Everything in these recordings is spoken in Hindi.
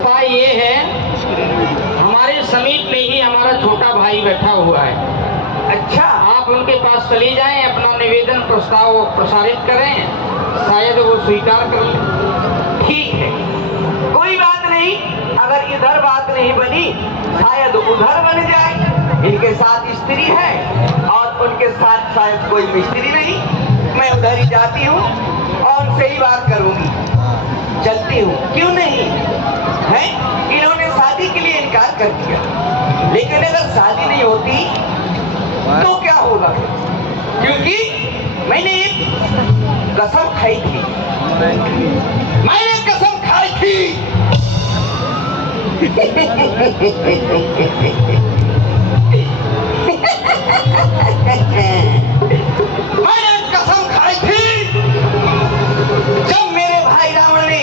उपाय ये है, हमारे समीप में ही हमारा छोटा भाई बैठा हुआ है। अच्छा, आप उनके पास चली जाएं, अपना निवेदन प्रस्ताव प्रसारित करें, शायद वो स्वीकार कर लें। ठीक है, कोई बात नहीं। अगर इधर बात नहीं बनी, शायद उधर बन जाए। इनके साथ स्त्री है और उनके साथ शायद कोई मिस्त्री नहीं। मैं उधर ही जाती हूँ और उनसे ही बात करूंगी। चलती हूँ, क्यों नहीं है? इन्होंने शादी के लिए इनकार कर दिया, लेकिन अगर शादी नहीं होती तो क्या होगा? क्योंकि मैंने एक कसम खाई थी। मैंने कसम खाई थी। मैंने कसम खाई थी, जब मेरे भाई रावण ने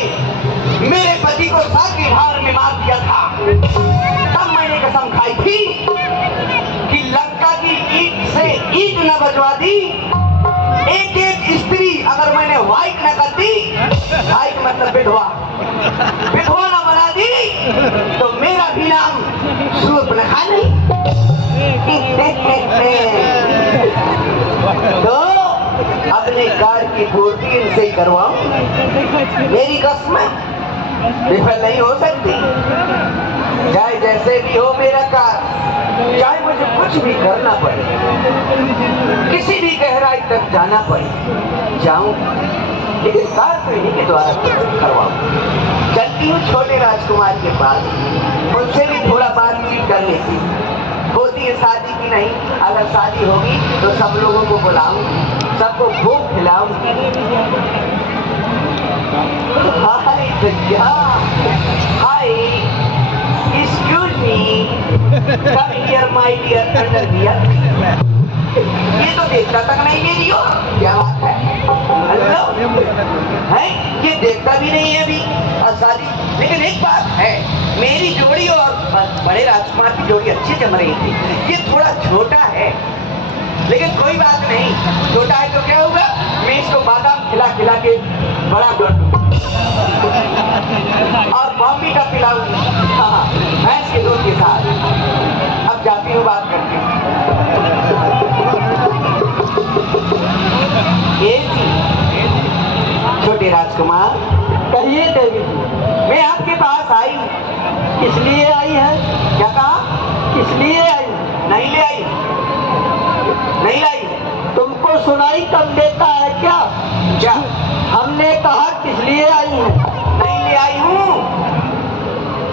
मेरे पति को साकी हार में मार दिया था, तब मैंने कसम खाई थी कि लंका की ईंट से ईंट न बजवा दी, एक एक स्त्री अगर मैंने वाइट न कर दी, वाइट मतलब विधवा, विधवा न बना दी, तो मेरा भी नाम शूर्पणखा नहीं। तो अपने कार की पूर्ति इनसे ही करवाऊं। मेरी कसम विफल नहीं हो सकती। चाहे जैसे भी हो मेरा कार, चाहे मुझे कुछ भी करना पड़े, किसी भी गहराई तक जाना पड़े, जाऊं, लेकिन कार तो इन्हीं के द्वारा करवाऊं। चलती हूँ छोटे राजकुमार के पास, उनसे भी थोड़ा बातचीत कर लेती। होती है शादी की नहीं, अगर शादी होगी तो सब लोगों को बुलाऊं, सबको भूख खिलाऊं। हाय भैया, hi, excuse me, come here my dear underwear. ये तो देखता तक नहीं मेरी हो, क्या बात है? हेलो है, ये देखता भी नहीं है अभी और शादी। लेकिन एक बात है, मेरी जोड़ी और बड़े राजकुमार की जोड़ी अच्छी जम रही थी। ये थोड़ा छोटा है, लेकिन कोई बात नहीं, छोटा है तो क्या होगा, मैं इसको बादाम खिला खिला के बड़ा कर दूं और बॉम्बी का पिलाऊंगी, हाँ, भैंस के दूध के साथ। अब जाती हूँ, बात करती हूँ। छोटे राजकुमार, कहिए देवी जी, मैं आपके पास आई हूँ। किस लिए आई है? क्या कहा? किस लिए आई? नहीं ले आई, नहीं लाई। तुमको सुनाई कम देता है क्या? क्या? हमने कहा किस लिए आई है? नहीं ले आई हूँ।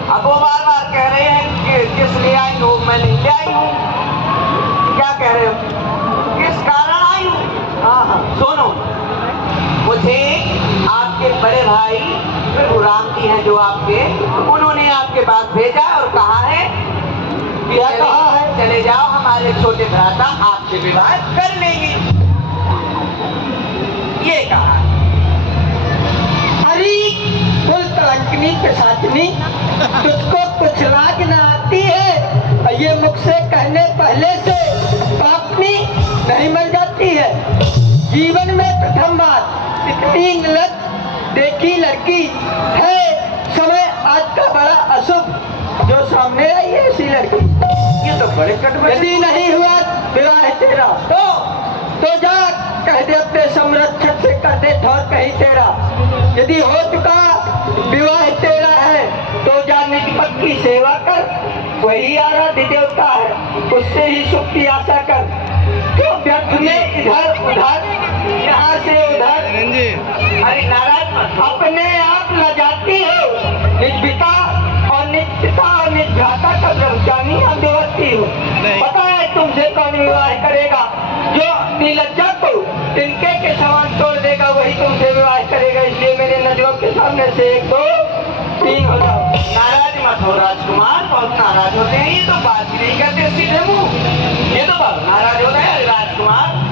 अब वो बार बार कह रहे हैं कि किस लिए आई हूँ, मैं नहीं ले आई हूँ। क्या कह रहे हो? किस कारण आई हूँ? हाँ हाँ, सुनो, मुझे आपके बड़े भाई प्रभु राम जी हैं जो आपके, उन्होंने आपके पास भेजा और कहा है कि क्या कहा है? चले जाओ, हमारे छोटे भ्राता आपसे विवाह कर लेंगे, ये कहा। अरे कुल कलंकनी पिशाचनी, तुझको कुछ लाज न आती है? ये मुख से कहने पहले से पापनी नहीं मर जाती है? जीवन में प्रथम बार इतनी निर्लज्ज देखी लड़की है। समय आज का बड़ा अशुभ, जो सामने आई है ऐसी लड़की। ये तो बड़े यदि नहीं हुआ विवाह तेरा तो जा कह दे अपने संरक्षक से, कह दे थोड़ कहीं तेरा। यदि हो चुका विवाह तेरा है तो जा निज पद की सेवा कर, वही आराध्य देवता है, उससे ही सुख की आशा कर। क्यों व्यर्थ में इधर उधर, यहाँ से उधर? अरे नाराज मत, अपने आप लजाती हो। निज पिता और निज पिता और निज भ्राता का ब्रह्मचारी हम देवती हो। पता है तुमसे कौन विवाह करेगा? जो निर्लज्जा को तिनके के समान तोड़ देगा, वही तुमसे विवाह करेगा। इसलिए मेरे नजरों के सामने से 1 2 3 हो जाओ। नाराज मत हो राजकुमार, बहुत नाराज होते हैं। ये तो बात ही नहीं करते सीधे मुंह, ये तो बहुत नाराज होते हैं राजकुमार।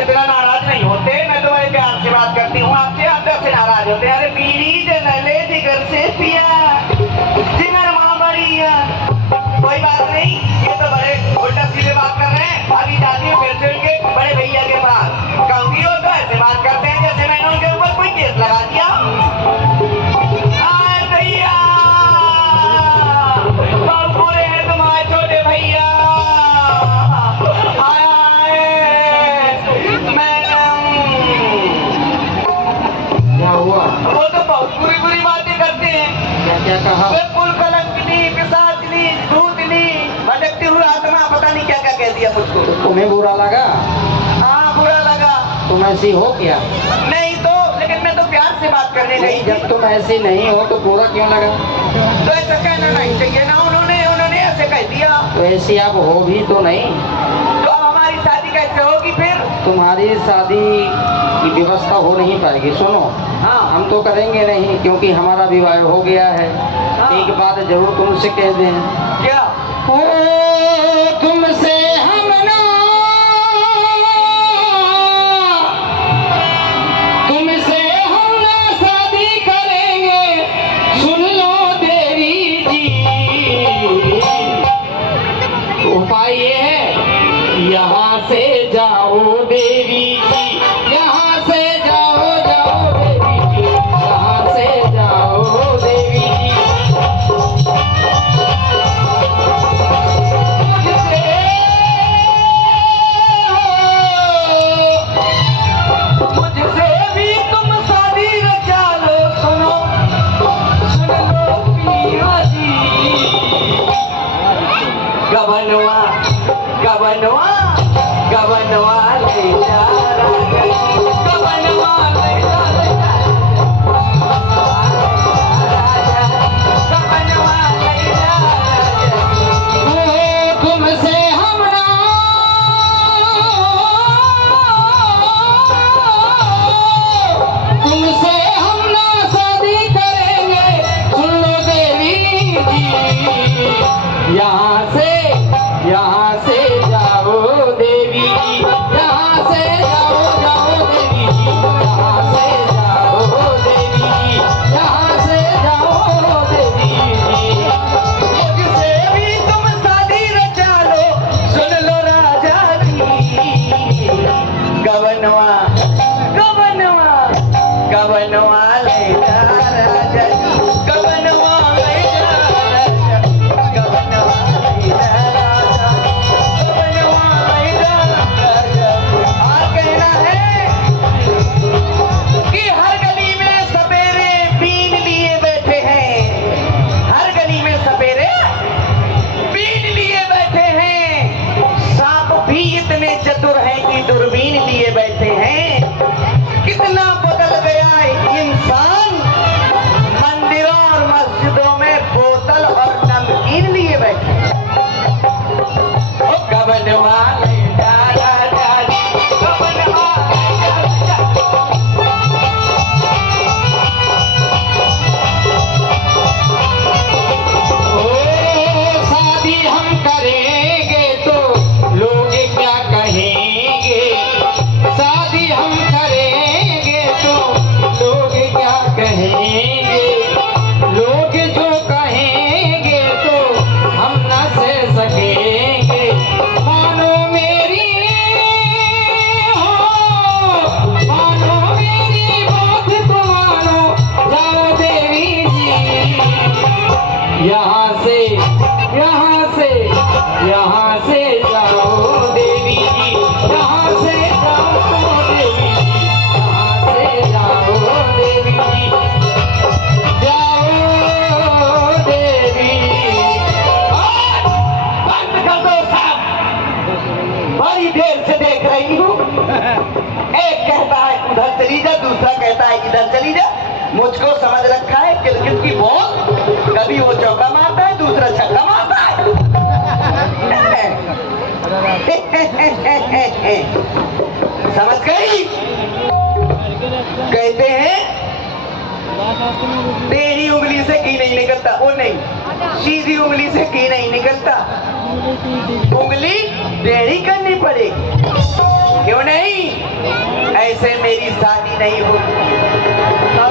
इतना नाराज नहीं होते, मैं तो बड़े प्यार से बात करती हूँ आपसे, आप से नाराज होते हैं। अरे बीड़ी जले जिगर से पिया, जिगर माँ बढ़िया। कोई बात नहीं, ये तो बड़े उल्टा सीधे बात कर रहे हैं। अभी जाती हूँ फिर से उनके बड़े भैया के पास, कहूँगी वो तो ऐसे बात करते हैं जैसे मैंने उनके ऊपर कोई केस लगा दिया। भैया क्या कहा? वे कुल कलंकिनी, पिशाचिनी, भूतनी, भटकती हुई आत्मा, पता नहीं क्या क्या कह दिया मुझको। तुम्हें बुरा लगा? हाँ बुरा लगा। तुम ऐसी हो क्या? नहीं तो, लेकिन मैं तो प्यार से बात करने नहीं, लगी। जब तुम ऐसी नहीं हो तो बुरा क्यों लगा? तो ऐसा कहना नहीं चाहिए ना, उन्होंने ऐसे कह दिया। तो ऐसी आप हो भी तो नहीं। तो अब हमारी शादी कैसे होगी फिर? तुम्हारी शादी की व्यवस्था हो नहीं पाएगी। सुनो, हाँ हम तो करेंगे नहीं क्योंकि हमारा विवाह हो गया है। हाँ। एक बात जरूर तुमसे कह दें। क्या? ओ तुमसे हम ना, तुमसे हम ना शादी करेंगे, सुन लो देवी जी। उपाय ये है, यहाँ से जाओ देवी जी, यहाँ से जाओ जाओ देवी जी, यहाँ से जाओ देवी जी। मुझसे भी तुम शादी रचा लो, सुनो सुन लो पिया जी। गबनवा गबनवा गबनवा ले जा राजा, गबनवा ले जा राजा, गबनवा ले जा राजा। ओ तुमसे हम ना, तुमसे हम ना शादी करेंगे, सुन लो देवी जी। यहाँ से जाओ देवी जी, यहाँ से जाओ जाओ देवी जी, यहाँ से जाओ देवी जी, यहाँ से जाओ देवी जी। मुझसे भी तुम शादी रचा लो, सुन लो राजा जी। गबनवा गबनवा गबनवा ले जा राजा जी, गबनवा ले जा राजा, गबनवा ले जा राजा, गबनवा ले जा राजा। और कहना है कि हर गली में सपेरे बीन लिए बैठे हैं, हर गली में सपेरे बीन लिए बैठे हैं। सांप भी इतने चतुर हैं कि दूरबीन लिए बैठे हैं। कितना बदल गया है इंसान, मंदिरों और मस्जिदों में बोतल और नमकीन लिए बैठे हैं। ओ गबनवा ले जा राजा जी, गबनवा ले जा राजा। ओ शादी हम करेंगे तो लोग क्या कहेंगे, शादी हम करेंगे तो लोग क्या कहेंगे, लोग जो कहेंगे तो हम न सह सकेंगे। मानो मेरी हो, मानो मेरी बात तो मानो जाओ देवी जी। यहाँ से यहाँ से यहाँ से जाओ देवी जी, यहाँ से जाओ देवी जी, यहाँ से जाओ देवी जी, जाओ देवी। बंद कर दो साहब, बड़ी देर से देख रही हूँ। एक कहता है उधर चली जा, दूसरा कहता है इधर चली जा। मुझको समझ रखा है किलकिल की बॉल, कभी वो चौका मारता है, दूसरा छक्का मारता है। समझ गई? कहते हैं टेढ़ी उंगली से घी नहीं निकलता, वो नहीं, सीधी उंगली से घी नहीं निकलता, उंगली टेढ़ी करनी पड़ेगी। क्यों नहीं? ऐसे मेरी शादी नहीं होगी,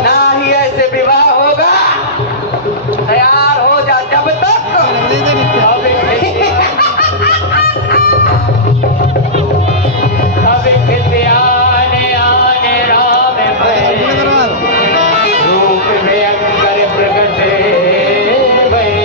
ना ही ऐसे विवाह होगा। तैयार हो जा, जब तक अभी खिलते आने आने राम में रूप में अंकर प्रकट भई।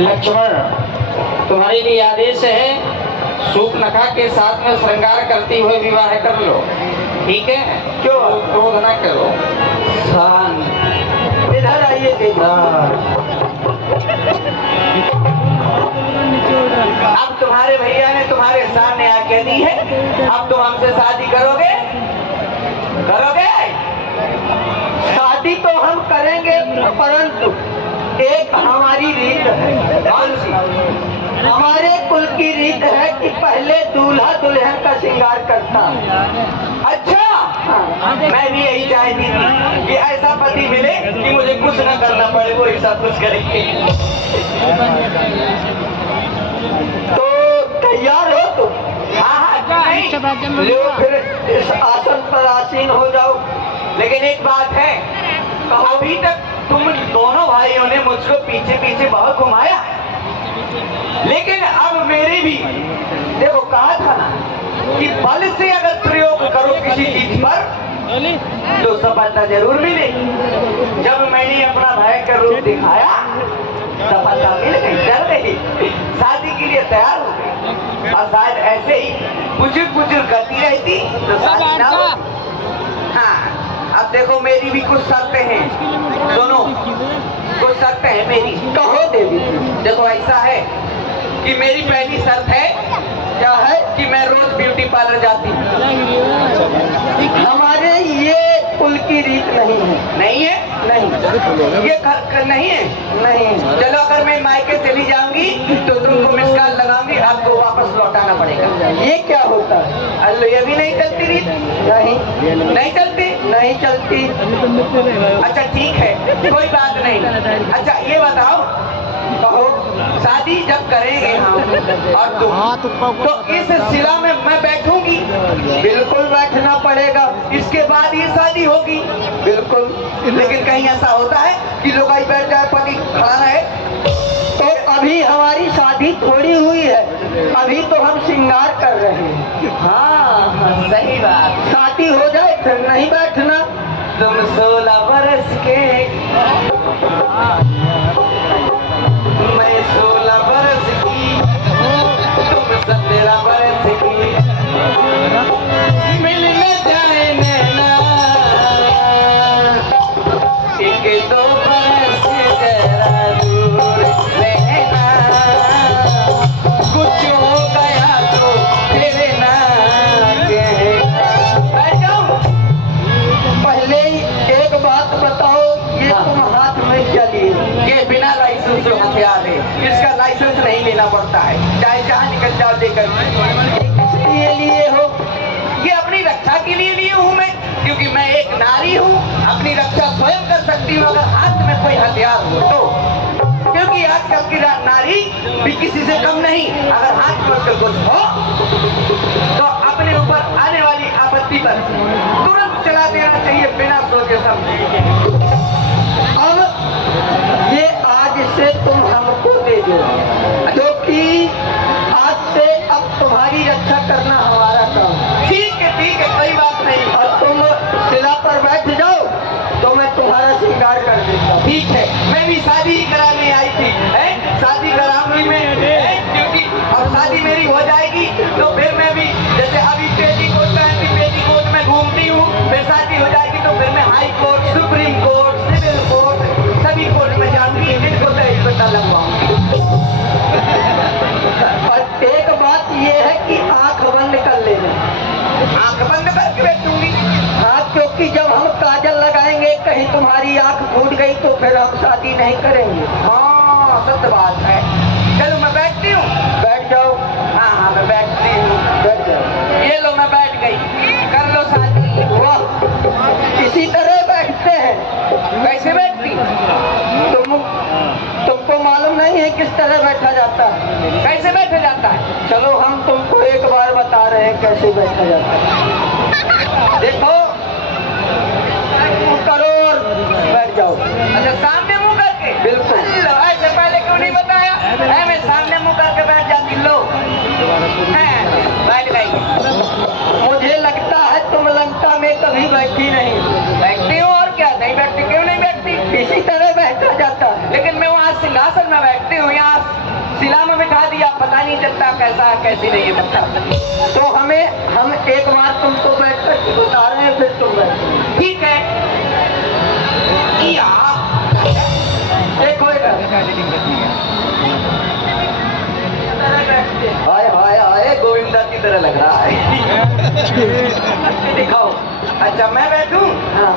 लक्ष्मण, तुम्हारे लिए आदेश है, सूर्पनखा के साथ में श्रृंगार करते हुए विवाह कर लो, ठीक है? क्यों क्रोध न करो। शांत। इधर आइए देवी। अब तुम्हारे भैया ने तुम्हारे सामने आके दी है, अब तुम हमसे शादी करोगे? करोगे? शादी तो हम करेंगे, परंतु एक हमारी रीत है। कौन सी? हमारे कुल की रीत है कि पहले दूल्हा दुल्हन का श्रृंगार करता है। अच्छा, मैं भी यही चाहती थी कि ऐसा पति मिले कि मुझे कुछ न करना पड़े, वो ही सब कुछ करेंगे। तो तैयार हो तुम? हाँ, नहीं। लो फिर इस आसन पर आसीन हो जाओ। लेकिन एक बात है, अभी तक तुम दोनों भाइयों ने मुझको पीछे पीछे बहुत घुमाया, लेकिन अब मेरी भी देखो, कहा था ना कि बल से अगर प्रयोग करो किसी चीज पर तो सफलता जरूर मिलेगी। जब मैंने अपना भयंकर रूप दिखाया, सफलता मिल गई, डर गई, शादी के लिए तैयार हो गई। और शायद ऐसे ही पुचुर करती रहती तो शादी ना होती। हाँ, अब देखो मेरी भी कुछ शर्तें हैं, सुनो, कुछ शर्तें हैं मेरी। कहो देवी। देखो ऐसा है कि मेरी पहली शर्त है, क्या है? कि मैं रोज ब्यूटी पार्लर जाती हूँ। हमारे ये कुल की रीत नहीं है। नहीं है? नहीं ये नहीं है? नहीं। चलो, अगर मैं मायके चली जाऊंगी तो तुमको मिस कॉल लगाऊंगी, आपको वापस लौटाना पड़ेगा। ये क्या होता है? अल्लो, ये भी नहीं चलती रीत? नहीं, नहीं चलती? नहीं चलती। अच्छा ठीक है, कोई बात नहीं। अच्छा ये बताओ, कहो। शादी जब करेंगे हम और तुम, तो इस शिला में मैं बैठूंगी? बिल्कुल बैठना पड़ेगा। इसके बाद ये शादी होगी? बिल्कुल। लेकिन कहीं ऐसा होता है कि लोग आई बैठ जाए, पति खड़ा रहे? तो अभी हमारी शादी थोड़ी हुई है, अभी तो हम श्रृंगार कर रहे हैं। हाँ, सही बात। शादी हो जाए फिर नहीं बैठना। तुम 16 बरस के, मैं 16 बरस की, तुम 17 बरस की, मिलने जाए नैना, एक दो बरस जरा दूर रहना, कुछ हो गया तो फिर ना कहना। बैठ जाओ। पहले ही एक बात बताओ, ये हाँ। तुम हाथ में क्या लिए? ये बिना लाइसेंस से हथियार है, इसका लाइसेंस नहीं लेना पड़ता है, चाहे जहाँ निकल जाओ लेकर। किस लिए लिए हो? ये अपनी रक्षा के लिए लिए हूँ मैं, क्योंकि मैं एक नारी हूँ, अपनी रक्षा स्वयं कर सकती हूँ अगर हाथ में कोई हथियार हो तो। क्योंकि आजकल की नारी भी किसी से कम नहीं, अगर हाथ में उसका कुछ हो तो अपने ऊपर आने वाली आपत्ति पर तुरंत चला देना चाहिए, बिना सोचे समझे। अब ये आज से तुम हमको दे दो, क्योंकि आज से अब तुम्हारी रक्षा करना हमारा काम है। ठीक है, कोई बात नहीं। और तुम शिला पर बैठ जाओ तो मैं तुम्हारा श्रृंगार कर देता हूँ। ठीक है, मैं भी शादी ही कराने आई थी, है? शादी कराऊंगी मैं, है? क्योंकि अब शादी मेरी हो जाएगी तो फिर मैं भी, जैसे अभी पेटीकोट पहनती, पेटीकोट में घूमती हूँ, फिर शादी हो जाएगी तो फिर मैं high court, supreme court, civil court, सभी कोर्ट में जाऊंगी, इनको तो एक पता लगवाऊंगी। और एक बात ये है कि आंख बंद कर लेना। आंख बंद करके बैठूंगी? हाँ, क्योंकि जब हम काजल लगाएंगे कहीं तुम्हारी आंख फूट गई तो फिर हम शादी नहीं करेंगे। हाँ, सत्य बात है। चलो मैं बैठती हूँ। बैठ जाओ। हाँ, मैं बैठती हूँ। बैठ जाओ। ये लो, मैं बैठ गई, कर लो शादी। वाह, इसी तरह बैठते हैं। कैसे बैठती? तुमको मालूम नहीं है किस तरह बैठा जाता है? कैसे बैठा जाता है? चलो हम तुमको एक बार बता रहे हैं कैसे बैठा जाता है। देखो, मुंह करो और बैठ जाओ। अच्छा, सामने मुंह करके? बिल्कुल। लो, ऐसे पहले क्यों नहीं बताया? मैं सामने मुंह करके बैठ जाती। लो, बैठ गई। मुझे लगता है तुम लंका में कभी बैठी नहीं। बैठती हूँ, और क्या, नहीं बैठती? क्यों नहीं बैठती? इसी तरह बैठा जाता है। लेकिन मैं वहाँ सिंहासन में मैं बैठती हूँ यहाँ शिला में बिठा दिया, पता नहीं चलता कैसा है कैसी नहीं है पता। तो हम एक बार तुमको बैठ कर बता रहे हैं, फिर तुम बैठो। ठीक है या एक होएगा। हाय हाय हाय गोविंदा की तरह लग रहा है। दिखाओ। अच्छा मैं बैठूं? हाँ,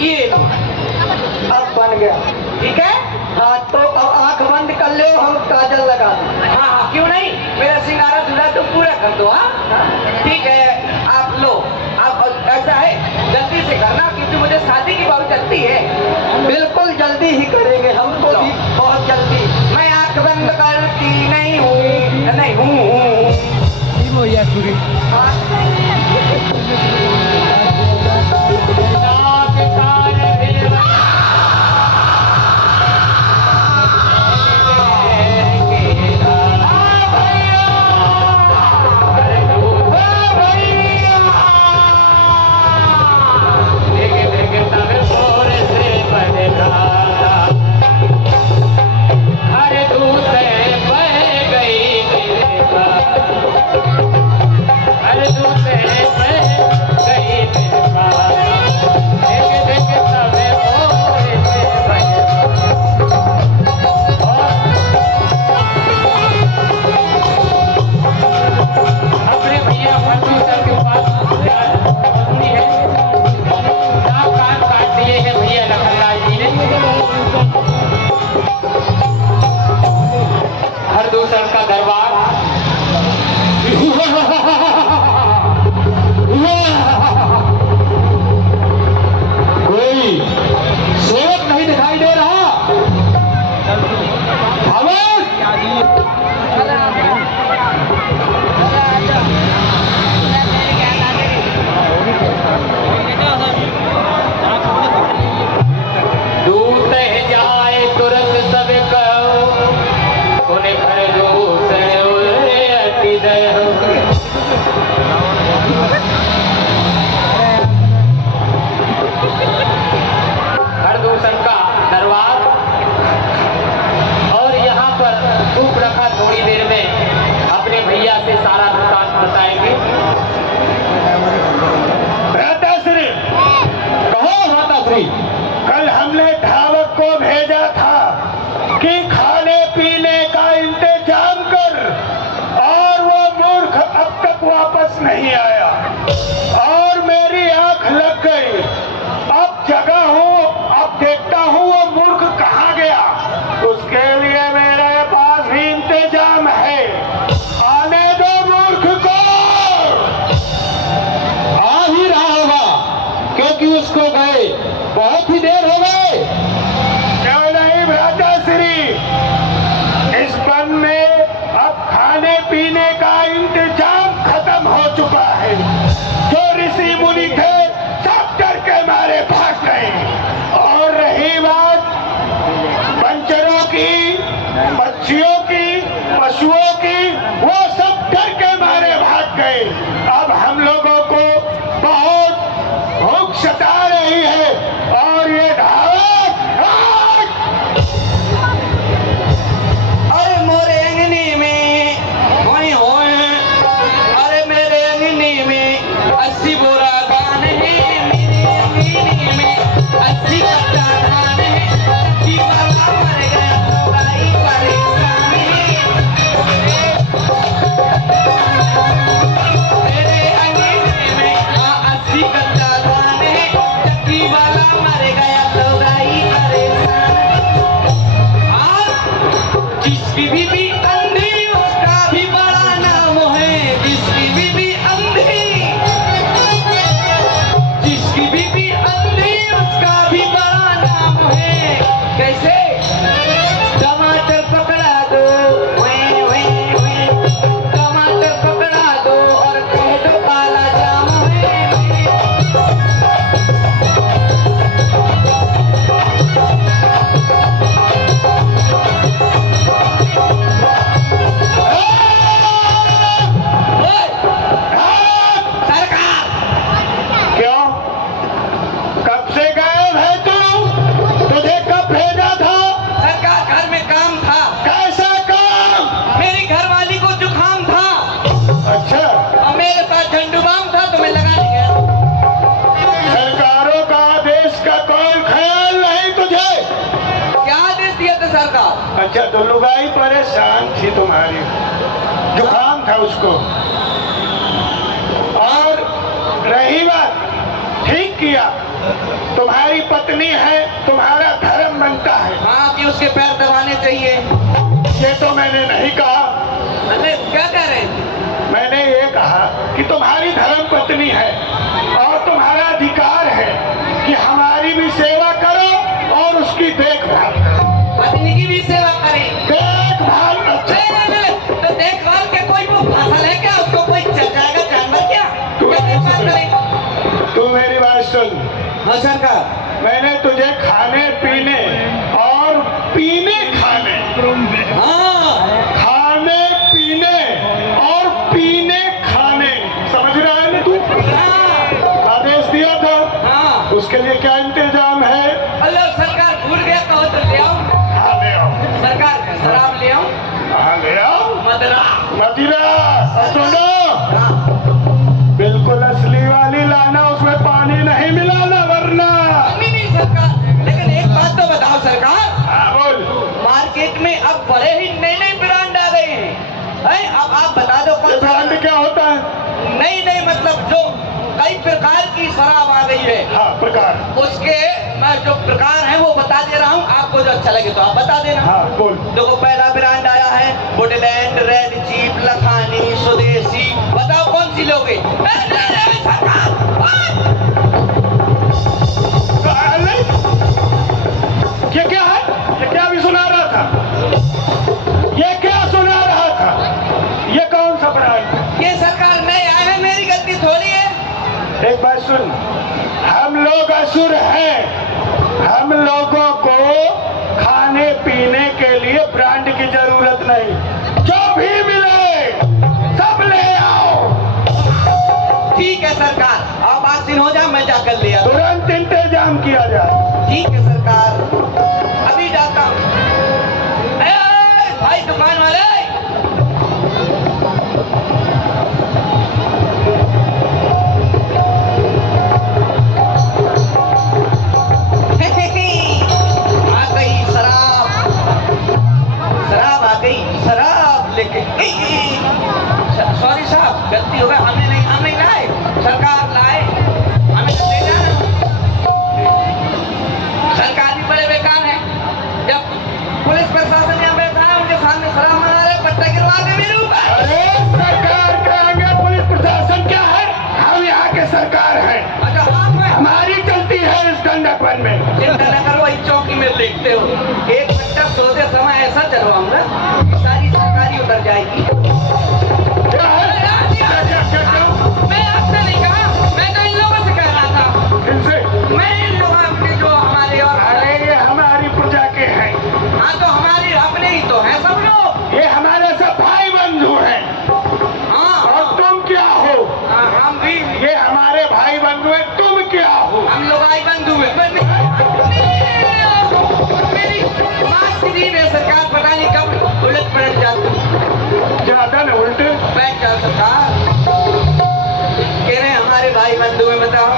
ये लो। अब बन गया। ठीक है। हाँ, तो अब आंख बंद कर लो, हम काजल लगा दें। हाँ हाँ क्यों नहीं, मेरा सिंगारा धुला तुम पूरा कर दो। हाँ ठीक है, आप लो। आप ऐसा है जल्दी से करना क्योंकि मुझे शादी की बात चलती है। बिल्कुल जल्दी ही करेंगे, हमको भी बहुत जल्दी। मैं आंख बंद करती नहीं हूँ, नहीं हूँ। हरदूसर का दरबार कोई सेवक नहीं दिखाई दे रहा। दूत जाए तुरंत सब कहो, उन्हें घर दूसरे अति दहो। हरदूषण का दरबार और यहाँ पर धूप रखा, थोड़ी देर में अपने भैया से सारा वृतांत बताएंगे। भ्राताश्री, कहो भ्राताश्री। कल हमने धावक को भेजा था कि खाने पीने का इंतजाम कर, और वो मूर्ख अब तक वापस नहीं आया और मेरी आंख लग गई। अब जगा हूँ, अब देखता हूँ वो मूर्ख कहाँ गया। उसके लिए मेरे पास भी इंतजाम है, आने दो मूर्ख को। आ ही रहा होगा क्योंकि उसको गए बहुत ही देर हो गए। क्यों नहीं भ्राताश्री, इस वन में अब खाने पीने का इंतजाम खत्म हो चुका है। जो ऋषि मुनि थे सब डर के मारे भाग गए। और रही बात पंचरों की, पक्षियों की, पशुओं की, वो सब डर के मारे भाग गए। अब हम लोगों को बहुत भूख सता रही है और ये धावक अरे मोरे अंगनी में होए होए, अरे मेरे अंगनी में 80 बोरा धान है, मेरे अंगनी में 80 कट्टा धान है। जी वाला मर गया, भाई परेशान सरकार। अच्छा, तो लुगाई परेशान थी तुम्हारी, जुकाम था उसको। और रही बात, ठीक किया, तुम्हारी पत्नी है, तुम्हारा धर्म बनता है। हाँ कि उसके पैर दबाने चाहिए। ये तो मैंने नहीं कहा। अरे क्या कह रहे हैं? मैंने ये कहा कि तुम्हारी धर्म पत्नी है और तुम्हारा अधिकार है कि हमारी भी सेवा करो और उसकी देखभाल करो। पत्नी की भी सेवा करें। देखभाल अच्छा। तो देखभाल के कोई वो फसल है क्या? उसको कोई चल जाएगा जानवर क्या? क्या देखभाल करें? तू मेरी बात सुन। हाँ सरकार। मैंने तुझे खाने पीने और पीने खाने, हाँ खाने पीने और पीने खाने, समझ रहा है ना तू? आदेश दिया था। हाँ। उसके लिए क्या इंतजाम है? अल्लाह सरकार भूल गया, कहो तो ले आओ। हाँ, ले आओ। सरकार शराब ले आओ। हाँ, ले आओ। मदरा। मदिरा। और सुनो, हाँ। बिल्कुल असली वाली लाना, उसमें पानी नहीं मिलाना वरना। नहीं सरकार, लेकिन एक बात तो बताओ सरकार। हाँ, बोल। मार्केट में अब बड़े ही नए नए ब्रांड आ गए हैं। अब आप बता दो ये कौन सा ब्रांड क्या होता है? नई मतलब जो कई प्रकार की शराब आ गई है। हाँ, प्रकार। उसके मैं जो प्रकार हैं वो बता दे रहा हूँ, आपको जो अच्छा लगे तो आप बता देना। हाँ, बोल। देखो पहला ब्रांड आया है वुडलैंड, रेड चीप, लखानी, स्वदेशी। बताओ कौन सी लोगे? ये क्या है? ये क्या भी सुना रहा था? ये क्या सुना रहा था? ये कौन सा ब्रांड? ये सरकार नए आए हैं, मेरी गलती थोड़ी है। एक बात सुन, हम लोग असुर हैं। हम लोगों को खाने पीने के लिए ब्रांड की जरूरत नहीं। जो भी मिले सब ले आओ। ठीक है सरकार, अब बात हो जाए, मैं जाकर ले आता हूं। तुरंत इंतजाम किया जाए। ठीक है सरकार, अभी जाता हूँ। भाई दुकान वाले, आ गई शराब। शराब आ गई, शराब लेके। सॉरी साहब, गलती हो गई, हम नहीं लाए, सरकार लाए, हमें ले जाना। सरकार भी बड़े बेकार है। जब पुलिस प्रशासन यहाँ बैठा है, उनके सामने शराब मना रहे, पट्टा गिरवा के मेरे ऊपर। अरे सरकार के आगे पुलिस प्रशासन क्या है? हम यहाँ के सरकार हैं। अच्छा आप में हमारी चलती है इस गंडापन में। चिंता न करो, वही चौकी में देखते हो। एक घंटा सोते समय ऐसा चलवाऊंगा कि सारी सरकारी उतर जाएगी। क्या है? मैं आपसे नहीं कहा, मैं तो इन लोगों से कह रहा था। इनसे? मैं इन लोगों के जो हमारे और अरे ये हमारी प्रजा के हैं। हाँ तो हमारे अपने ही तो हैं सब लोग। ये हमारे सब भाई बंधु हैं। हाँ और तुम क्या हो? हम भी, ये हमारे भाई बंधु हैं, तुम क्या हो? हम लोग आई बंधु है। मेरी बात सीधी में सरकार पता नहीं कब उलट पलट जाती। ज्यादा न उल्टे। बैठ जाओ सरकार, कह रहे हैं हमारे भाई बंधु है। बताओ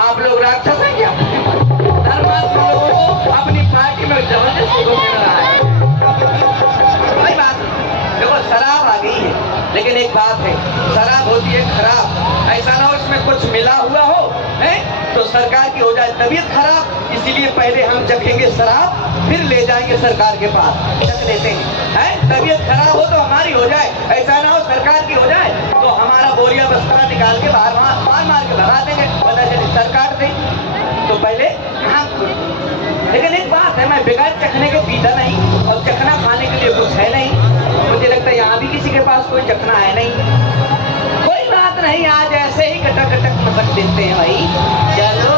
आप लोग राक्षस हैं क्या? धर्मात्मा लोगों को अपनी पार्टी में जबरदस्ती को मिल रहा है। वही बात, देखो शराब आ गई है, लेकिन एक बात है, शराब होती है खराब। ऐसा ना हो इसमें कुछ मिला हुआ हो, है तो सरकार की हो जाए तबीयत खराब। इसीलिए पहले हम चखेंगे शराब, फिर ले जाएंगे सरकार के पास, चख लेते हैं। तबीयत खराब हो तो हमारी हो जाए, ऐसा ना हो सरकार की हो जाए तो हमारा बोरिया बस्ता निकाल के बाहर मार के भगा देंगे, पता चले सरकार से। तो पहले हम, लेकिन एक बात है, मैं बगैर चखने के पीता नहीं, और चखना खाने के लिए कुछ है नहीं। मुझे लगता है यहाँ भी किसी के पास कोई चखना है नहीं। कोई बात नहीं, आज ऐसे ही कटक कटक मटक देते हैं भाई। चलो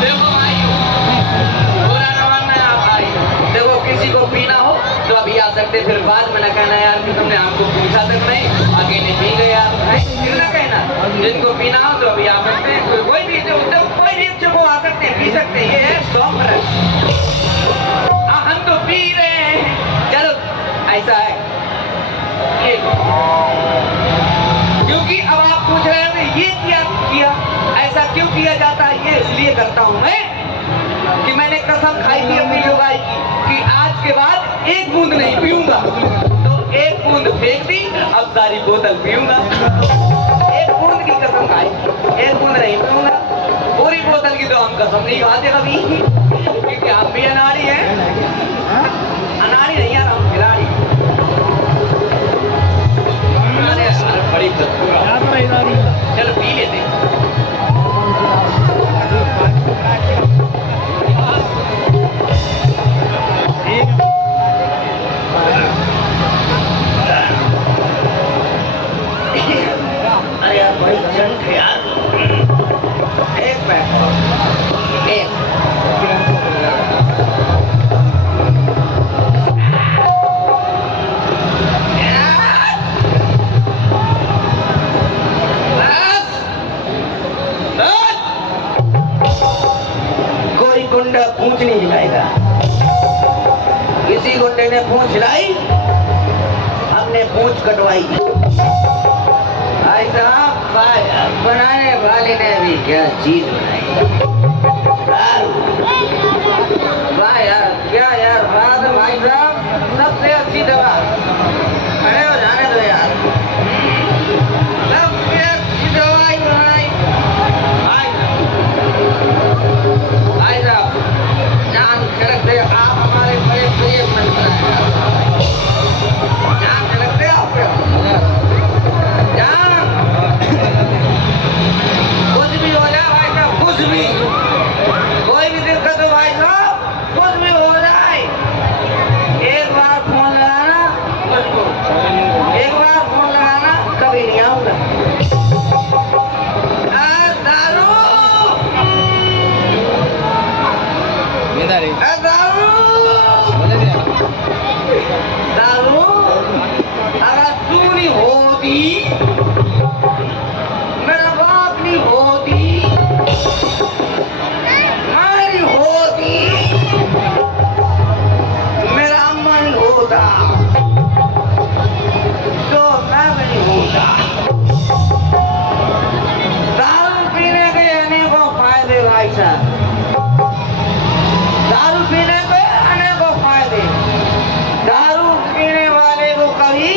देखो भाई, बुरा न मानना आप भाई। देखो किसी को पीना हो तो अभी आ सकते, फिर बाद में न कहना यार कि तुमने हमको पूछा तक नहीं, अकेले पी गए आप। फिर न कहना, जिनको पीना हो तो अभी आ सकते हैं। कोई भी इच्छुक हो आ सकते हैं, पी सकते हैं। ये है 100%। हम तो पी रहे हैं। चलो क्योंकि अब आप पूछ रहे हैं ये क्या किया, ऐसा क्यों किया जाता है? ये इसलिए करता हूं मैं कि मैंने कसम खाई थी अपनी योगाई की कि आज के बाद एक बूंद नहीं पीऊंगा। तो एक बूंद फेंक दी, अब सारी बोतल पीऊंगा। एक बूंद की कसम खाई, एक बूंद नहीं पीऊंगा। पूरी बोतल की तो हम कसम नहीं खाते कभी, क्योंकि हम भी अनाड़ी हैं। अनाड़ी नहीं यार, हम खिलाड़ी। अरे बड़ी चलो पी लेते हैं। अरे यार बड़ी जंग है यार। एक मिनट, एक कोई गुंडा पूंछ नहीं हिलाएगा। किसी गुंडे ने पूंछ हिलाई, हमने पूंछ कटवाई। भाई साहब, बनाने वाले ने भी क्या चीज बनाई? वाह यार, क्या यार बात है भाई साहब, सबसे अच्छी दवा। खड़े हो जाने दो यार, सबसे अच्छी दवाई बनाई। भाई साहब, जान छिड़कते आप हमारे बड़े प्रिय मित्र हैं। जान छिड़कते आप जान, कुछ भी हो जाए भाई साहब, कुछ भी, कोई भी दिक्कत हो भाई साहब, कुछ भी हो जाए, एक बार फोन लगाना मुझको, एक बार फोन लगाना, कभी नहीं आऊंगा। दारू, दारू, अगर तू नहीं होती, मेरा बाप नहीं होती, मैं नहीं होती, मेरा अम्मा नहीं होता, तो मैं नहीं होता। दारू पीने के अनेकों फायदे भाई साहब, दारू पीने के अनेकों फायदे। दारू पीने वाले को कभी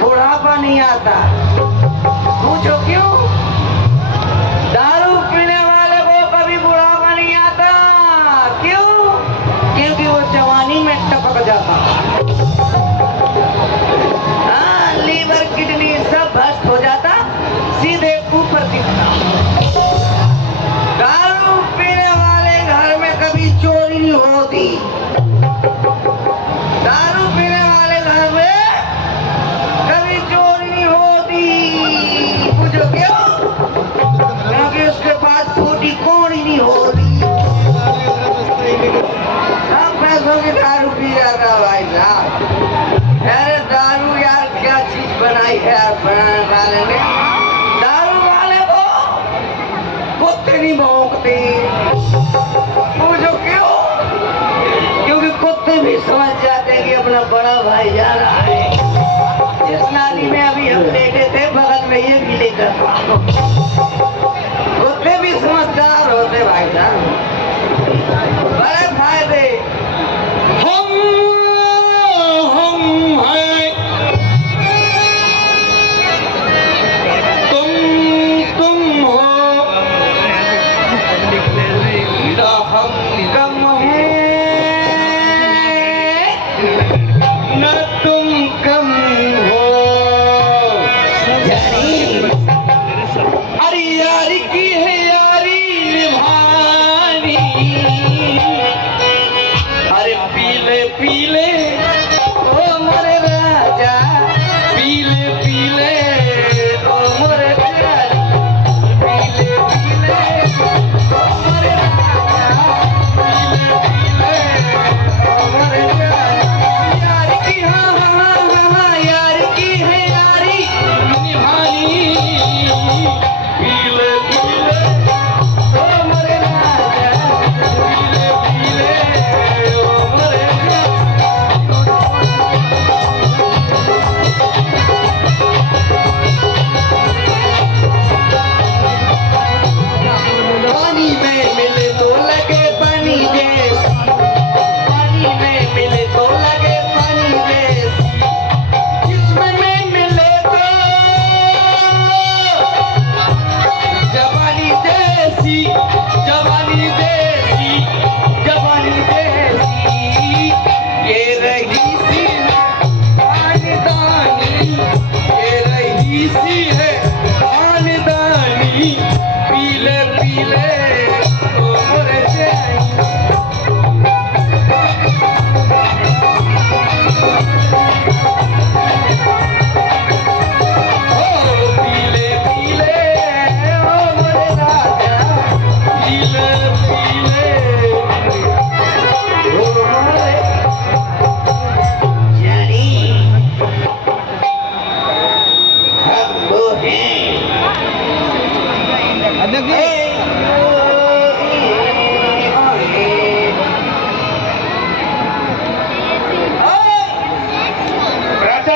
बुढ़ापा नहीं आता। पूछो क्यों? दारू पीने वाले को कभी बुढ़ापा नहीं आता। क्यों? क्योंकि वो जवानी में टपक जाता। हाँ, लीवर किडनी सब भ्रष्ट हो जाता, सीधे ऊपर दिखता। दारू पीने वाले घर में कभी चोरी नहीं होती। दारू पीने वाले घर में कभी चोरी नहीं होती। पूछो क्यों? क्योंकि उसके पास फूटी कौड़ी नहीं होती। सब पैसों की दारू पी जाता भाई साहब। अरे दारू यार क्या चीज बनाई है यार बनाने वाले ने। दारू वाले को कुत्ते नहीं भौंकते। पूछो क्यों? क्योंकि कुत्ते भी समझ जाते हैं कि अपना बड़ा भाई जा रहा है। जिस नाली में अभी हम लेटे थे, बगल में ये भी लेटा था। कुत्ते भी समझदार होते भाई साहब। बड़े फायदे हम हैं, तुम हो, ना हम कम हैं, ना तुम कम हो। अरे यारी की है यारी निभानी, अरे पीले पीले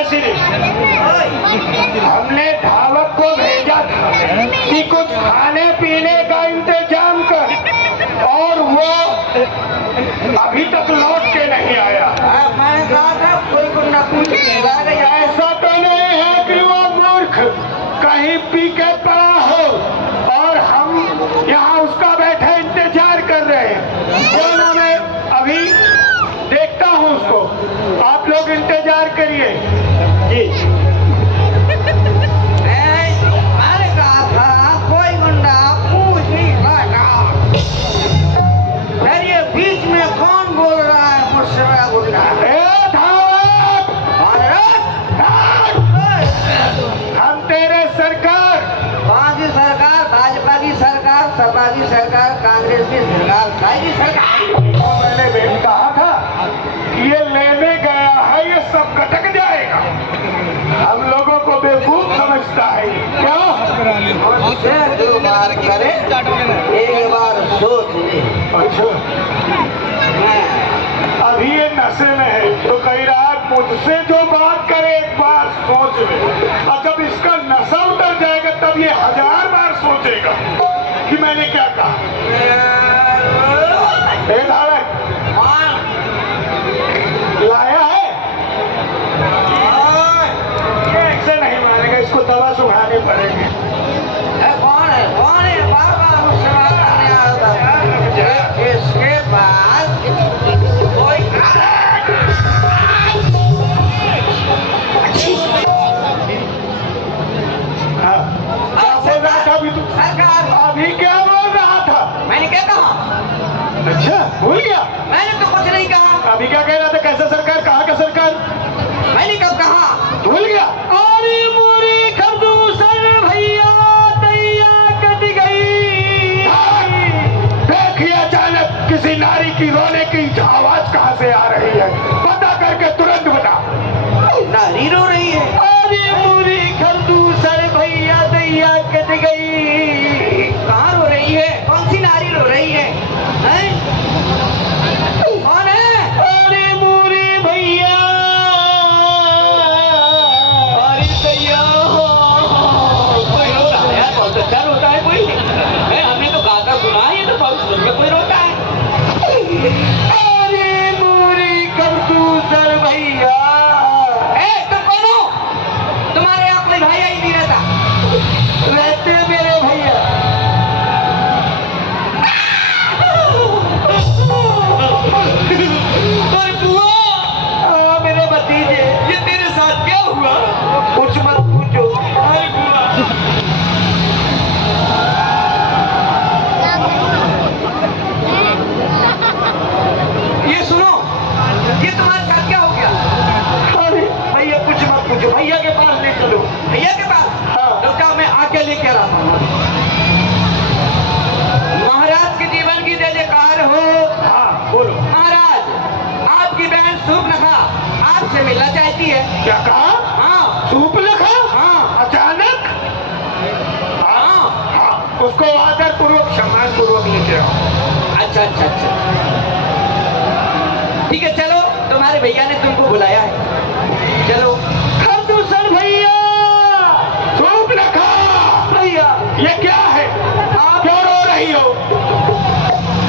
श्री, हमने धावक को भेजा था कि कुछ खाने पीने का इंतजाम कर, और वो अभी तक लौट के नहीं आया। मैंने कहा था कोई को न पूछ ऐसा तो नहीं है कि वो मूर्ख कहीं पी के पड़ा हो और हम यहाँ उसका बैठे इंतजार कर रहे हैं। क्यों ना मैं अभी देखता हूँ उसको, आप लोग इंतजार करिए जी। मैंने कहा था कोई गुंडा पूछ नहीं पाएगा। फिर ये बीच में कौन बोल रहा है मुझसे बड़ा गुंडा? ए धावक! हम तेरे सरकार, कौन सी सरकार? भाजपा की सरकार, सपा की सरकार, कांग्रेस की सरकार, भाई की सरकार। और मैंने भी कहा था कि ये लेने गया है, ये सब कटक जाएगा। हम लोगों को बेवकूफ समझता है क्या? मुझसे जो बात करे एक बार सोच ले। अच्छा, अभी ये नशे में है तो कह रहा है मुझसे जो बात करे एक बार सोच ले, और जब इसका नशा उतर जाएगा तब ये 1000 बार सोचेगा कि मैंने क्या कहा। ए धारक, लाया है? ये ऐसे नहीं मानेगा, इसको दवा सुखानी पड़ेगी। कौन है? कौन है? बार बार मुझसे बात करने आ रहा था। इसके बाद कोई हाँ, क्या बोल रहा था अभी तू? सरकार, अभी क्या बोल रहा था? मैंने क्या कहा? अच्छा, भूल गया? मैंने तो कुछ नहीं कहा। अभी क्या कह रहा था? कैसा सरकार? कहाँ का सरकार? मैंने कब कहा? भूल गया? अरे मोरी खरदूसर भैया दैया कट गई। देखिए, अचानक किसी नारी की रोने की आवाज कहाँ से आ रही है? पता करके तुरंत बता। नारी रो रही है। अरे मोरी खरदूसर भैया दैया कट गई। कहाँ रो रही है? कौन सी नारी रो रही है? हैं? कौन है? अरे मोरी भैया, अरे दैया, कोई रो रहा है यार, बहुत अच्छा रोता है कोई। हमने तो गाता सुना है, ये तो बहुत सुन के कोई रोता है। अरे मोरी खरदूसर भैया। तुम कौन हो? तुम्हारे यहाँ कोई भाई आई नहीं रहता? रहते मेरे भैया। अरे बुआ, मेरे भतीजे, ये तेरे साथ क्या हुआ? कुछ मत पूछो। अरे बुआ, ये सुनो, ये तुम्हारे साथ क्या हो गया? अरे भैया कुछ मत पूछो, भैया के पास ले चलो। भैया के पास? हाँ। रुका, मैं आके लेके रहा हूँ। महाराज के जीवन की जय जयकार हो। हाँ, बोलो। महाराज, आपकी बहन सूर्पनखा आपसे मिलना चाहती है। क्या कहा? हाँ सूप लिखा? हाँ अचानक? हाँ। हाँ, उसको आदर पूर्वक, सम्मान पूर्वक लेके आओ। अच्छा अच्छा अच्छा, ठीक है, चलो, तुम्हारे भैया ने तुमको बुलाया है, चलो। खरदूसर भैया, सूप लिखा? भैया ये क्या है? आप क्यों रो रही हो?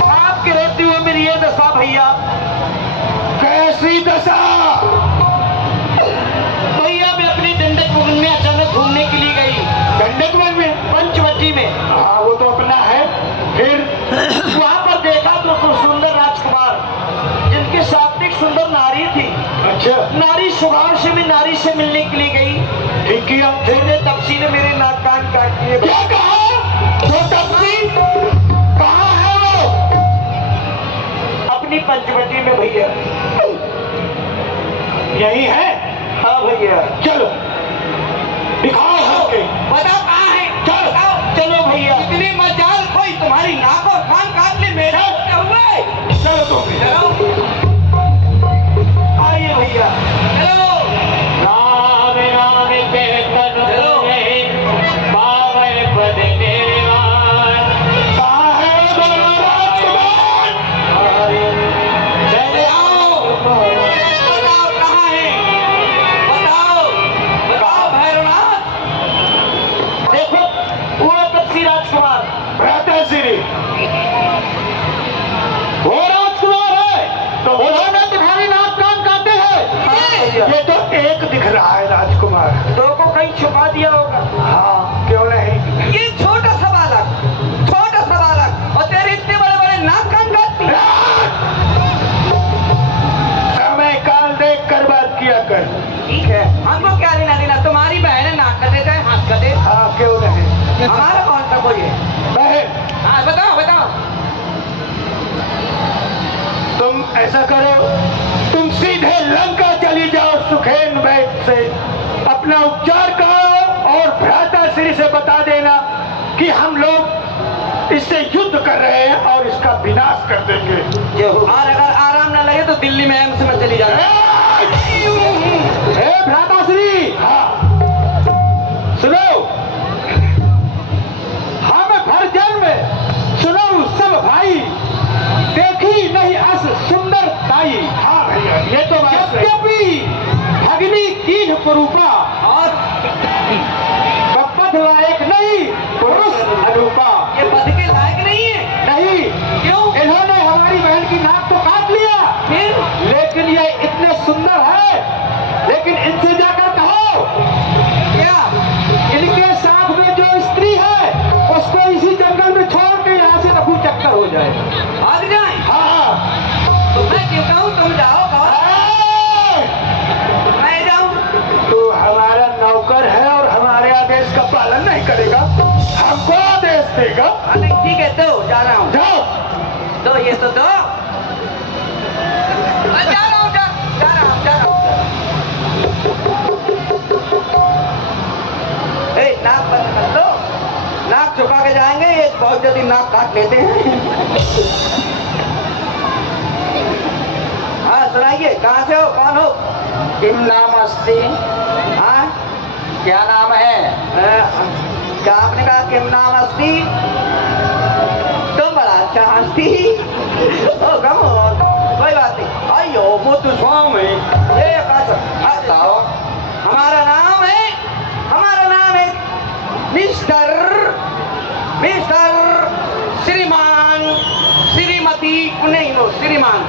आपके रोते हुए मेरी ये दशा भैया। कैसी दशा? भैया मैं अपनी दंडक वन में अचानक घूमने के लिए गई। गंडक वन में? पंचवटी में। हाँ, वो तो अपना है। फिर? वहाँ पर देखा तो सुंदर राजकुमार, जिनके साथ एक सुंदर नारी थी। अच्छा, नारी स्वभाव से मैं नारी से मिलने के लिए गई। ठीक किया। फिर ने तपसी ने मेरे नाक कान काट दिए। क्या कहा? वो तपसी? कहाँ है वो? अपनी पंचवटी में भैया। यही है? हाँ भैया। चलो, दिखाओ हमके। बताओ कहाँ है? चल। बताओ। चलो भैया। इतनी मजाल कोई तुम्हारी नाक और कान काट ले मेरा हुए। चलो तुम भी। चलो आइए भैया। चलो राम राम के तन चलो। पावन पद देवान। कहाँ है वो दोनों राजकुमार? चले आओ। बताओ कहाँ है? बताओ। दिया? ये तो एक दिख रहा है राजकुमार। दो को कहीं छुपा दिया होगा। हाँ, क्यों नहीं? ये छोटा सा बालक और तेरे इतने बड़े बड़े नाक कान काटती। समय काल देख कर बात किया कर। ठीक है, हमको क्या लेना देना, तुम्हारी बहन है, नाक कटे चाहे हाथ कटे, हाँ, क्यों नहीं? हमारा कौन सा कोई है? बहन, हाँ बताओ। तुम ऐसा करो, तुम सीधे लंका चली जाओ सुखेन वैद्य से, अपना उपचार करो और भ्राता श्री से बता देना कि हम लोग इससे युद्ध कर रहे हैं और इसका विनाश कर देंगे। और अगर आराम न लगे तो दिल्ली में एम्स में चली जाना। भ्राता श्री, हाँ सुनो, हम भर जन्म सुनो सब भाई, देखी नहीं अस सुंदर ताई। हाँ भैया, ये तो यद्यपि भगनी कीन कुरूपा और पद लायक नहीं पुरुष अनूपा। ये पद के लायक नहीं है। नहीं, क्यों? इन्होंने हमारी बहन की नाक तो काट लिया, फिर लेकिन ये इतने सुंदर है, लेकिन इनसे जाकर कहो क्या? इनके साथ में जो स्त्री है उसको इसी जंगल में छोड़ के यहाँ से रफू चक्कर हो जाए। भाग जाए? हाँ, तो मैं क्यों कहूँ तुम जाओ? मैं जाऊँ? तू हमारा नौकर है और हमारे आदेश का पालन नहीं करेगा, हमको आदेश देगा। नहीं ठीक है, तो जा रहा हूँ। जाओ। तो ये तो दो। मैं जा रहा हूँ। नाक बंद कर दो, नाक झुका के जाएंगे, ये बहुत जल्दी नाक काट लेते हैं। हाँ सुनाइए, कहाँ से हो, कौन हो? किम नाम अस्ति? हाँ क्या नाम है? क्या आपने कहा किम नाम अस्ति? तुम बड़ा अच्छा हंसती। ओ कम कोई बात नहीं। अयो मुतु स्वामी, ये बताओ। हमारा नाम है मिस्टर श्रीमान श्रीमती, नहीं वो श्रीमान,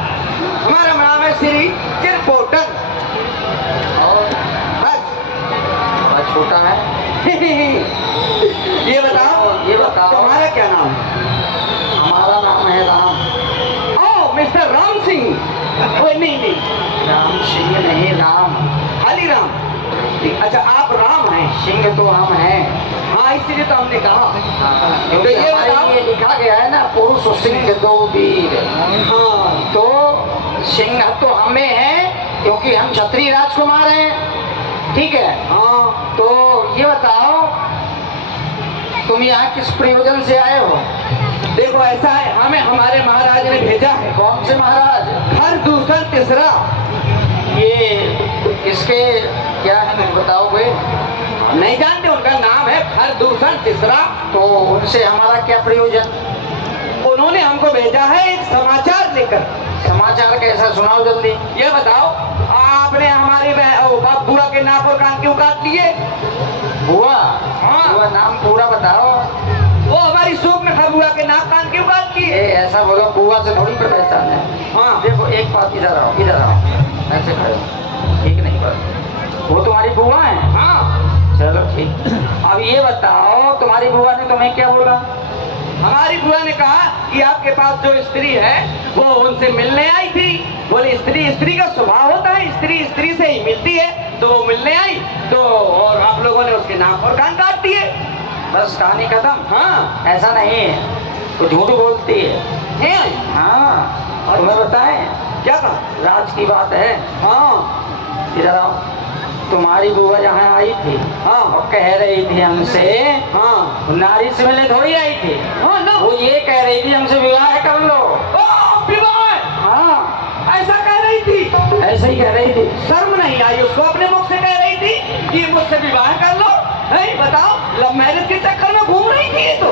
हमारा नाम है श्री चिरपोटन। बस छोटा है। ये बताओ तुम्हारा क्या नाम है? हमारा नाम है राम। ओ मिस्टर राम सिंह। नहीं राम सिंह नहीं, राम, खाली राम। अच्छा आप राम हैं, सिंह तो हम हैं। हाँ इसीलिए तो हमने कहा। तो ये बताओ, ये लिखा गया है ना, पुरुष सिंह दो वीर। हाँ तो सिंह तो हमें है क्योंकि हम क्षत्रिय राजकुमार हैं, ठीक है। हाँ तो ये बताओ तुम यहाँ किस प्रयोजन से आए हो? देखो ऐसा है, हमें हमारे महाराज ने भेजा है। कौन से महाराज? हर दूसरा तीसरा। ये इसके क्या है मुझे बताओगे? नहीं जानते, उनका नाम है हर दूसरा तीसरा। तो उनसे हमारा क्या प्रयोजन? उन्होंने हमको भेजा है एक समाचार लेकर। समाचार कैसा, सुनाओ जल्दी। ये बताओ, आपने हमारी बुआ के नाक और कान क्यों काट लिए? बुआ? हाँ। बुआ नाम पूरा बताओ। वो हमारी सूप में बुआ के नाक कान क्यों काट लिए? ऐसा बोलो, बुआ से थोड़ी पर पहचान है। हाँ देखो एक बात, इधर आओ, ऐसे खड़े हो। ठीक नहीं बात, वो तुम्हारी बुआ है? हाँ। चलो ठीक। अब ये बताओ तुम्हारी बुआ ने तुम्हें क्या बोला? हमारी बुआ ने कहा कि आपके पास जो स्त्री है वो उनसे मिलने आई थी। बोले स्त्री का स्वभाव होता है, स्त्री से ही मिलती है, तो वो मिलने आई तो और आप लोगों ने उसके नाक और कान काट दिए। बस कहानी खत्म? हाँ ऐसा नहीं है, वो झूठ बोलती है। हाँ, तुम्हें बताएं क्या कहा? राज की बात है। हाँ इधर आओ। तुम्हारी बुआ यहाँ आई थी, हाँ और कह रही थी हमसे, हाँ नारी से मिलने थोड़ी आई थी, हाँ ना, वो ये कह रही थी हमसे विवाह कर लो। विवाह? हाँ ऐसा कह रही थी? ऐसे ही कह रही थी। शर्म नहीं आई उसको? अपने मुख से कह रही थी कि मुझसे विवाह कर लो। नहीं बताओ, लव मैरिज के चक्कर में घूम रही थी ये तो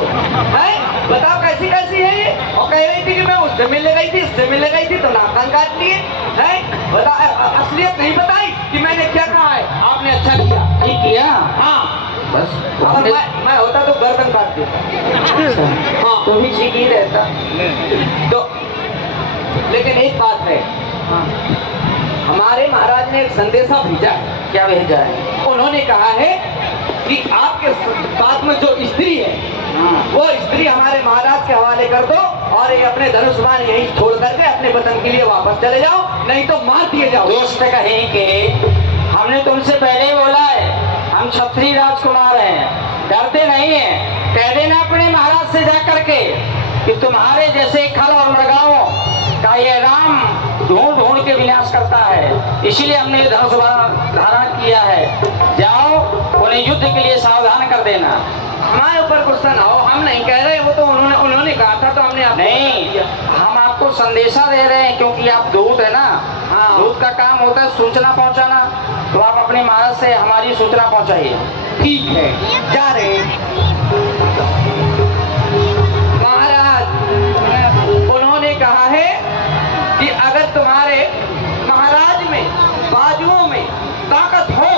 है। बताओ कैसी है ये? और कह रही थी कि मैं उससे मिलने गई थी, इससे मिलने गई थी, तो नाक कान काट लिए है। बता, असलियत नहीं बताई कि मैंने क्या कहा है। आपने अच्छा किया। ठीक किया। हाँ बस अगर मैं होता तो गर्दन काट देता। हाँ तो भी ठीक ही रहता। तो लेकिन एक बात है, हाँ। हमारे महाराज ने एक संदेशा भेजा है। क्या भेजा है? उन्होंने कहा है कि आपके साथ में जो स्त्री है वो स्त्री हमारे महाराज के हवाले कर दो और ये अपने धनुष्मान यहीं छोड़ करके अपने वतन के लिए वापस चले जाओ, नहीं तो मार दिए जाओ। दोस्त कहे कि हमने तुमसे पहले ही बोला है, हम क्षत्रिय राजकुमार हैं, डरते नहीं हैं। कह देना अपने महाराज से जा करके कि तुम्हारे जैसे खल और मृगाओं का ये राम ढूंढ ढूंढ के विनाश करता है, इसीलिए हमने धनुष धारण किया है। जाओ उन्हें युद्ध के लिए सावधान कर देना। हमारे ऊपर गुस्सा ना हो, हम नहीं कह रहे, वो तो उन्होंने कहा था तो हमने आपको नहीं, हम आपको संदेशा दे रहे हैं क्योंकि आप दूत है ना। हाँ। दूत का काम होता है सूचना पहुंचाना, तो आप अपने महाराज से हमारी सूचना पहुंचाइए। ठीक है, जा रहे हैं। महाराज उन्होंने कहा है कि अगर तुम्हारे महाराज में बाजुओं में ताकत हो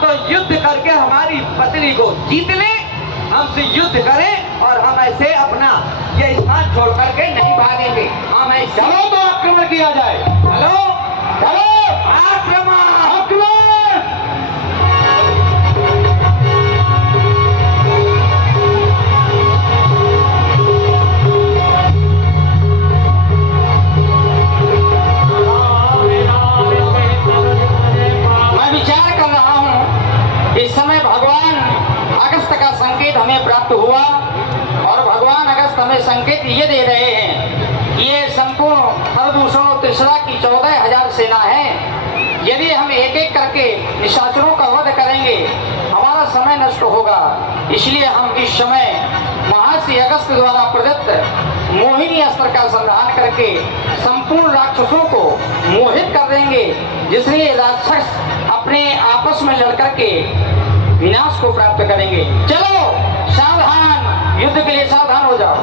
तो युद्ध करके हमारी पत्नी को जीत ले, हमसे युद्ध करें और हम ऐसे अपना ये स्थान छोड़ करके नहीं भागेंगे। हम ऐसे चलो तो आक्रमण किया जाए। हेलो, चलो आक्रमण। आक्रमण। मैं विचार कर रहा हूँ, इस समय भगवान अगस्त का संकेत हमें प्राप्त हुआ और भगवान अगस्त हमें संकेत ये दे रहे हैं कि ये संपूर्ण प्रदूषण और त्रिशला की 14,000 सेना है। यदि हम एक एक करके निशाचरों का वध करेंगे हमारा समय नष्ट होगा, इसलिए हम इस समय महर्षि अगस्त द्वारा प्रदत्त मोहिनी अस्त्र का संधान करके संपूर्ण राक्षसों को मोहित कर देंगे, जिससे राक्षस अपने आपस में लड़ करके विनाश को प्राप्त करेंगे। चलो सावधान, युद्ध के लिए सावधान हो जाओ।